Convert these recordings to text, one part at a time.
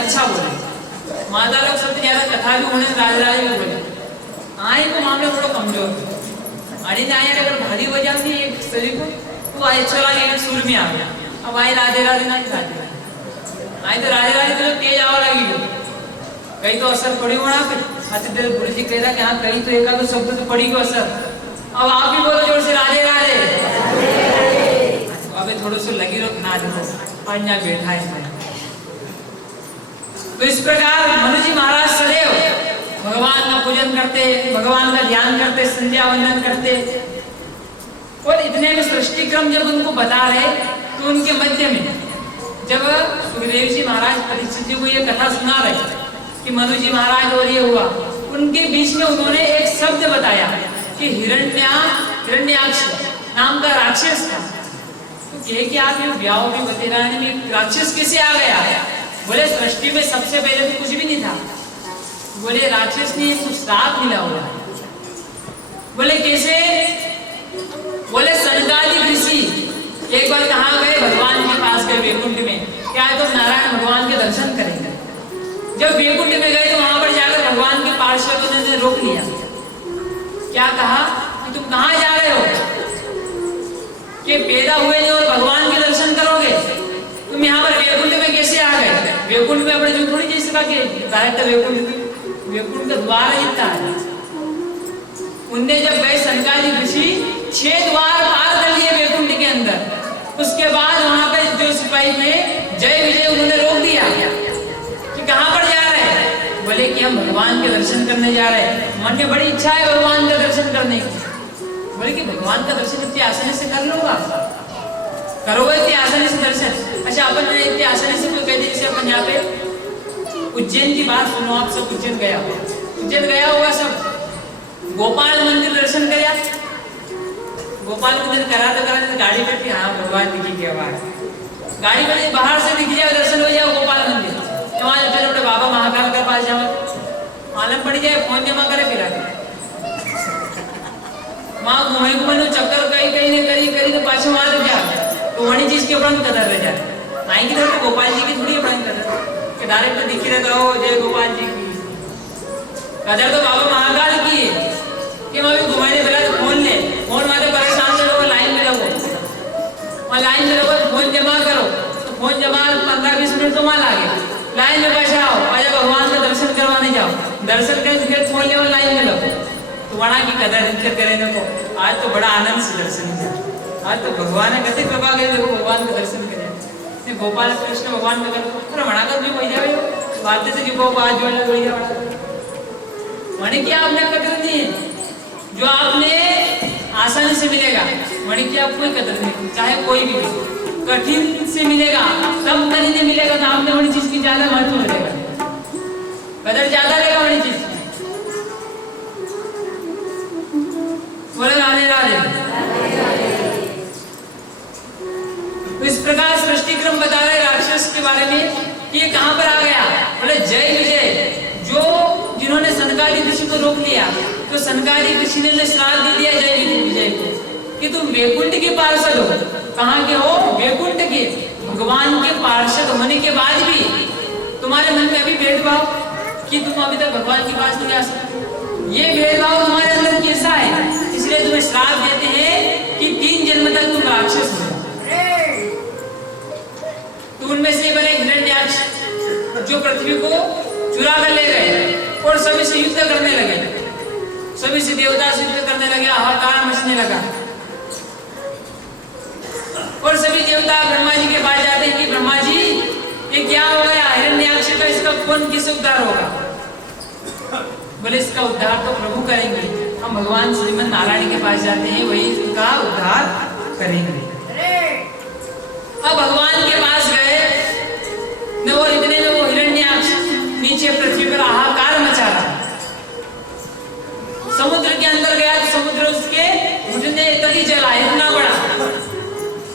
अच्छा बोले। माता लोग सबसे ज्यादा कथा भी होने राजा भी बोले आई तो मामले थोड़ा कमजोर अड़ी जाए अगर भारी हो जाती एक शरीर को तो आई चला गया सुर में आ गया। अब आई राधे राधे नहीं खाते आई तो राधे राधे तो तेज आवा लगी कहीं तो असर पड़ी होना फिर अति गुरु जी कह रहा कि हाँ कहीं तो एकाध शब्द तो पड़ी को असर। अब आप ही बोलो जोर से राधे राधे। अबे थोड़ा सा लगी रहो ना देखो पढ़ना बैठा है। तो इस प्रकार मनु जी महाराज सदैव भगवान का पूजन करते भगवान का ध्यान करते संध्या वंदन करते और इतने में सृष्टि क्रम जब उनको बता रहे तो उनके मध्य में जब सुखदेव जी महाराज परीक्षित जी को ये कथा सुना रहे कि मनु जी महाराज और ये हुआ उनके बीच में उन्होंने एक शब्द बताया कि हिरण्याक्ष नाम का राक्षस था। तो कहे कि आप ये ब्याह भी बतेरा में राक्षस कैसे आ गया? बोले सृष्टि में सबसे पहले तो कुछ भी नहीं था। बोले राक्षस ने कुछ श्राप मिला हुआ है। बोले कैसे? बोले सनकादि ऋषि एक बार कहाँ गए भगवान के पास गए वैकुंठ में क्या है तो नारायण भगवान के दर्शन करेंगे। जब वैकुंठ में गए तो वहां पर जाकर भगवान के पार्षदों ने रोक लिया। क्या कहा कि तुम कहाँ जा रहे हो कि पैदा हुए नहीं और भगवान के दर्शन करोगे? तुम यहाँ पर वैकुंठ में कैसे आ गए? वैकुंठ में अपने जो थोड़ी जैसे का डायरेक्ट वैकुंठ का द्वार इतना है। उनने जब गए सनकादि ऋषि 6 द्वार पार कर लिए वैकुंठ के अंदर। उसके बाद वहां पे जो सिपाही थे जय विजय उन्होंने रोक दिया कि कहां पर जा रहे हैं? बोले कि हम भगवान के दर्शन करने जा रहे हैं। मन में बड़ी इच्छा है भगवान का दर्शन करने की। बोले कि भगवान का दर्शन इतनी आसानी से कर लूंगा? करोगे इतनी आसानी से दर्शन? अच्छा अपन इतनी आसानी से कोई कहते जैसे अपन यहाँ पे उज्जैन की बात सुनो आप सब उज्जैन गया होगा सब। गोपाल मंदिर दर्शन गया गोपाल मंदिर कराते गाड़ी बैठी हाँ भगवान दिखी की आवाज गाड़ी में बाहर से दिख जाए दर्शन हो जाए गोपाल मंदिर वहां चलो बाबा महाकाल के पास जाओ मालूम पड़ जाए फोन जमा करे फिर वहां घूमे चक्कर कहीं तो पाछे वहां लग जाए तो वही चीज के ऊपर कदर रह जाए। आई की तरफ गोपाल जी की थोड़ी अपनी कदर कि डायरेक्ट दिखी रहता हो जय गोपाल जी की कदर तो बाबा महाकाल की है कि मैं भी घुमाने पहला तो फोन मारे परेशान से लोग लाइन में लगो वहाँ लाइन में लगो फोन जमा करो तो फोन जमा 15-20 मिनट तो माल आ गया लाइन में बैठे आओ आजा भगवान का दर्शन करवाने जाओ दर्शन करें फिर फोन ले लाइन में लगो तो वहाँ की कदर इज्जत करें को आज तो बड़ा आनंद से दर्शन किया। आज तो भगवान ने कति कृपा करी देखो भगवान का दर्शन करें गोपाल कृष्ण भगवान का कर मना कर भी वही जाए भारतीय से जो आज जो वही जाए मणि की आपने कदर नहीं है जो आपने आसानी से मिलेगा मणि की आप कोई कदर नहीं चाहे कोई भी कठिन से मिलेगा तब कहीं नहीं मिलेगा तो आपने मणि चीज की ज्यादा महत्व मिलेगा कदर ज्यादा लेगा मणि चीज बोले राधे राधे। तो इस प्रकार सृष्टि क्रम बता रहे राक्षस के बारे में ये कहां पर आ गया? बोले जय विजय जो जिन्होंने सनकादि ऋषि को रोक लिया तो सनकादि ऋषि ने श्राप दे दिया जय विजय को कि तुम वैकुंठ के पार्षद हो। कहाँ के हो? वैकुंठ के भगवान के पार्षद होने के बाद भी तुम्हारे मन में अभी भेदभाव कि तुम अभी तक भगवान के पास नहीं आ सकते। ये भेदभाव तुम्हारे अंदर कैसा है? इसलिए तुम्हें श्राप देते हैं कि 3 जन्म तक तुम राक्षस हो। तो उनमें से बने हिरण्याक्ष जो पृथ्वी को चुरा कर ले गए और सभी से युद्ध करने लगे सभी से देवता से युद्ध करने लगे हाहाकार मचने लगा और सभी देवता ब्रह्मा जी के पास जाते हैं कि ब्रह्मा जी ये क्या हो गया हिरण्याक्ष का इसका कौन किस उद्धार होगा? बोले इसका उद्धार तो प्रभु करेंगे। हम भगवान श्रीमन नारायण के पास जाते हैं वही इसका उद्धार करेंगे। अब भगवान के पास गए न वो इतने में वो हिरण्याक्ष नीचे पृथ्वी पर हाहाकार मचा रहा समुद्र के अंदर गया तो समुद्र उसके घुटने तक ही जला इतना बड़ा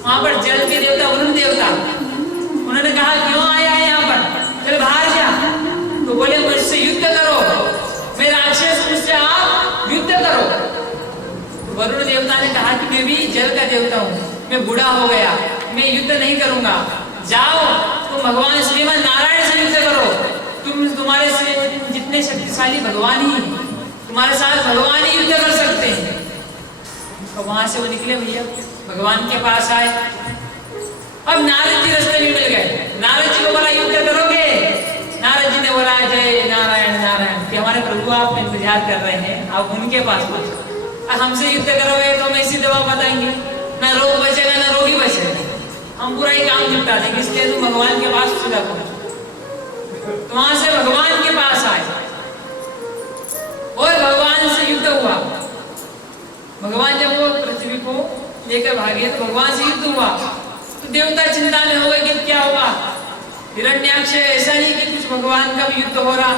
वहां पर जल के देवता वरुण देवता उन्होंने कहा क्यों आया है यहाँ पर चल बाहर जा तो बोले मुझसे युद्ध करो मैं राक्षस मुझसे आप युद्ध करो। वरुण देवता ने कहा कि मैं भी जल का देवता हूँ मैं बूढ़ा हो गया मैं युद्ध नहीं करूंगा जाओ तुम भगवान श्रीमन नारायण से युद्ध करो शक्तिशाली भगवान ही, तुम्हारे साथ भगवान ही युद्ध कर सकते हैं। तो वहां से वो निकले भैया, भगवान के पास आए। अब नारद जी रास्ते में मिल गए। नारद जी को बोला युद्ध करोगे? नारद जी ने बोला जय नारायण नारायण, कि हमारे प्रभु आप इंतजार कर रहे हैं, आप उनके पास पहुंचो। हमसे युद्ध करोगे तो हम ऐसी दवा बताएंगे, ना रोग बचेगा ना रोगी बचेगा, हम पूरा ही काम निपटा देंगे, इसलिए तुम भगवान के पास सीधा पहुंचो। तो वहां से भगवान के पास आए और भगवान से युद्ध हुआ। भगवान जब वो पृथ्वी को लेकर भागे तो भगवान से युद्ध हुआ। तो देवता चिंता में हो गए कि क्या होगा। हिरण्याक्ष ऐसा नहीं कि कुछ भगवान का भी युद्ध हो रहा,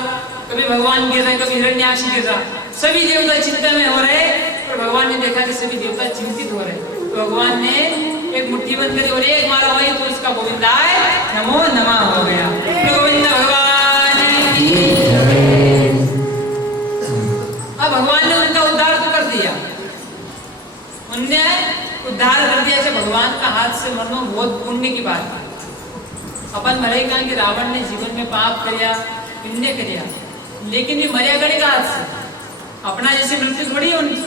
कभी भगवान गिर रहे, कभी हिरण्याक्ष गिर रहा, सभी देवता चिंता में हो रहे। और भगवान ने देखा कि सभी देवता चिंतित हो रहे, तो भगवान ने एक मुट्ठी बंद करी और एक मारा वही तो उसका गोविंदाय नमो नमः हो गया। गोविंद भगवान की। अब भगवान ने उनका उद्धार तो कर दिया, उनने उद्धार कर दिया। जब भगवान का हाथ से मरना बहुत पुण्य की बात है। अपन भले ही कहा कि रावण ने जीवन में पाप किया, पुण्य किया, लेकिन ये मर्या गणे का हाथ से। अपना जैसे मृत्यु थोड़ी है उनकी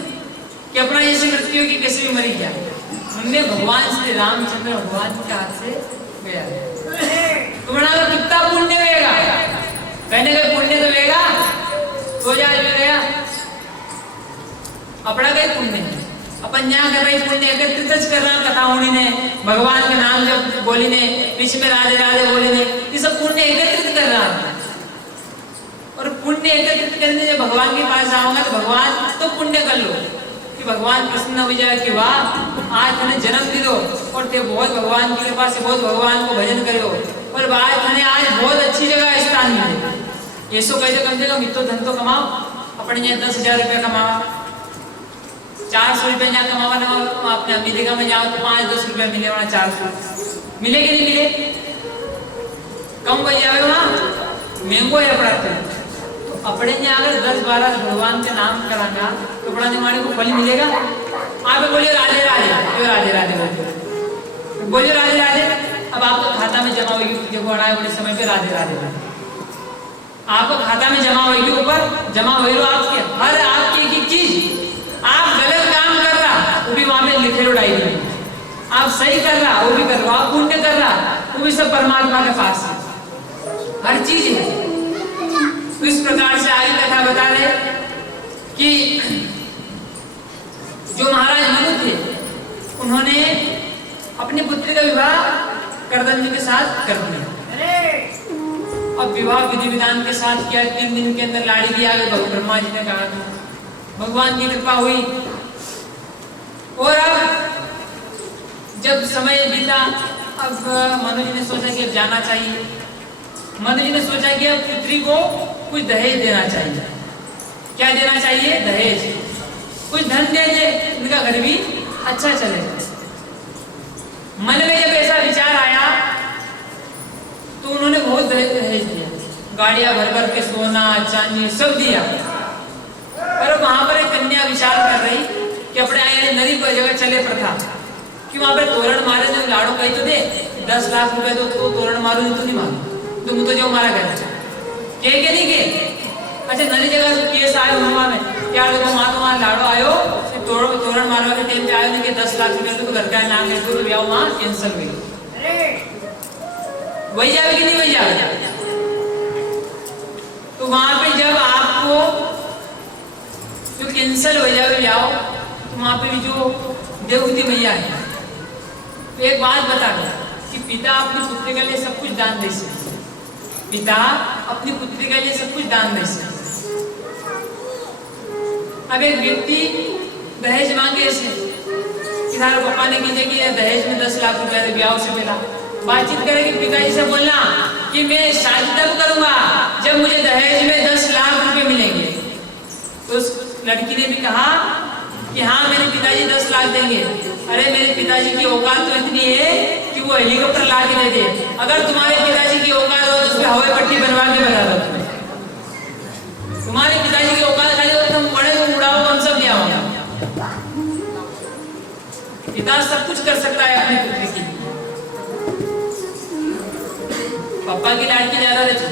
कि अपना जैसे मृत्यु की कैसे भी मरी गया, उनने भगवान श्री रामचंद्र भगवान के हाथ से गया। तुम्हारा कितना पुण्य होगा, कहने का पुण्य तो होगा तो जा गया अपना कई पुण्य है। अपन यहाँ कर रही पुण्य एकत्रित कर रहा, कथा होनी ने भगवान के नाम जब बोली ने, बीच में राधे राधे बोली ने, ये सब पुण्य एकत्रित कर रहा है। और पुण्य एकत्रित करने जब भगवान के पास जाऊंगा तो भगवान तो पुण्य कर लो कि भगवान प्रसन्न हो जाए कि वाह आज मैंने जन्म दी दो और ते बहुत भगवान की कृपा से बहुत भगवान को भजन करो और आज बहुत अच्छी जगह स्थान मिले। ये सो कहते कम से कम इतो धन तो कमाओ, अपने यहाँ 10,000 रुपया कमाओ, 400 रुपया यहाँ कमावा ना, अपने अमेरिका में जाओ तो 5-10 रुपया मिले, वहाँ 400 मिले कि नहीं मिले, कम बन जाए वहाँ महंगो है अपना। तो अपने यहाँ अगर 10-12 भगवान के नाम कराना तो बड़ा निमाने को फल मिलेगा। आप बोलिए राधे राधे, क्यों राधे राधे बोलिए राधे राधे। अब आपका खाता में जमा होगी, देखो आए बड़े समय पे राधे राधे आपका खाता में जमा होगी, ऊपर जमा हो आपके हर आपकी एक चीज। आप गलत काम कर रहा वो भी वहां पे लिखे लो डायरी में, आप सही कर रहा वो भी कर रहा, आप पुण्य कर रहा वो भी सब परमात्मा के पास है, हर चीज है। तो इस प्रकार से आगे कथा बता रहे कि जो महाराज मनु थे उन्होंने अपनी पुत्री का विवाह कर्दम के साथ कर दिया। अब विवाह विधि विधान के साथ किया, 3 दिन के अंदर लाड़ी भी आ गई। ब्रह्मा जी ने कहा भगवान की कृपा हुई। और अब जब समय बीता, अब मनु जी ने सोचा कि अब जाना चाहिए। मनु जी ने सोचा कि अब पुत्री को कुछ दहेज देना चाहिए। क्या देना चाहिए? दहेज, कुछ धन दे दे, उनका घर भी अच्छा चले। मन में जब ऐसा विचार आया तो उन्होंने बहुत दहेज दिया, गाड़ियां भर भर के सोना चांदी सब दिया। पर वहां पर एक कन्या विचार कर रही कि अपने आए नदी पर जगह चले प्रथा कि वहां पर तोरण मारे जो लाड़ो कही तो दे 10 लाख रुपए तो तोरण मारो नहीं तो नहीं मारो, तुम तो जो मारा गया के नहीं के। अच्छा नदी जगह केस आयो हुआ में क्या देखो माँ तो वहाँ लाड़ो आयो तोरण मारवा के टाइम पे आयो नहीं कि 10 लाख रुपए तो घर का नाम है तो ब्याह वहाँ कैंसिल हुई। वही जाए कि नहीं वही जाए। तो वहां पे जब आपको जो कैंसिल हो जाए जाओ तो वहां पे भी जो देवहूति मैया है तो एक बात बता दो कि पिता अपनी पुत्री के लिए सब कुछ दान दे सकते, पिता अपनी पुत्री के लिए सब कुछ दान दे सकते। अब एक व्यक्ति दहेज मांगे ऐसे कि सारे पापा ने की जगह दहेज में 10 लाख रुपया ब्याह से मिला, बातचीत करेगी पिताजी से बोलना कि मैं शादी तब करूंगा जब मुझे दहेज में 10 लाख रुपए मिलेंगे। तो उस लड़की ने भी कहा कि हाँ मेरे पिताजी 10 लाख देंगे। अरे मेरे पिताजी की औकात तो इतनी है कि वो हेलीकॉप्टर ला के दे दे। अगर तुम्हारे पिताजी की औकात हो तो उसमें हवाई पट्टी बनवा के बता दो तुम्हें। तुम्हारे पिताजी की औकात खाली हो तुम बड़े तो उड़ाओ हम सब ले आओगे। पिता सब कुछ कर सकता है अपनी पुत्री की। पापा की लाड़ की ज्यादा रहती है।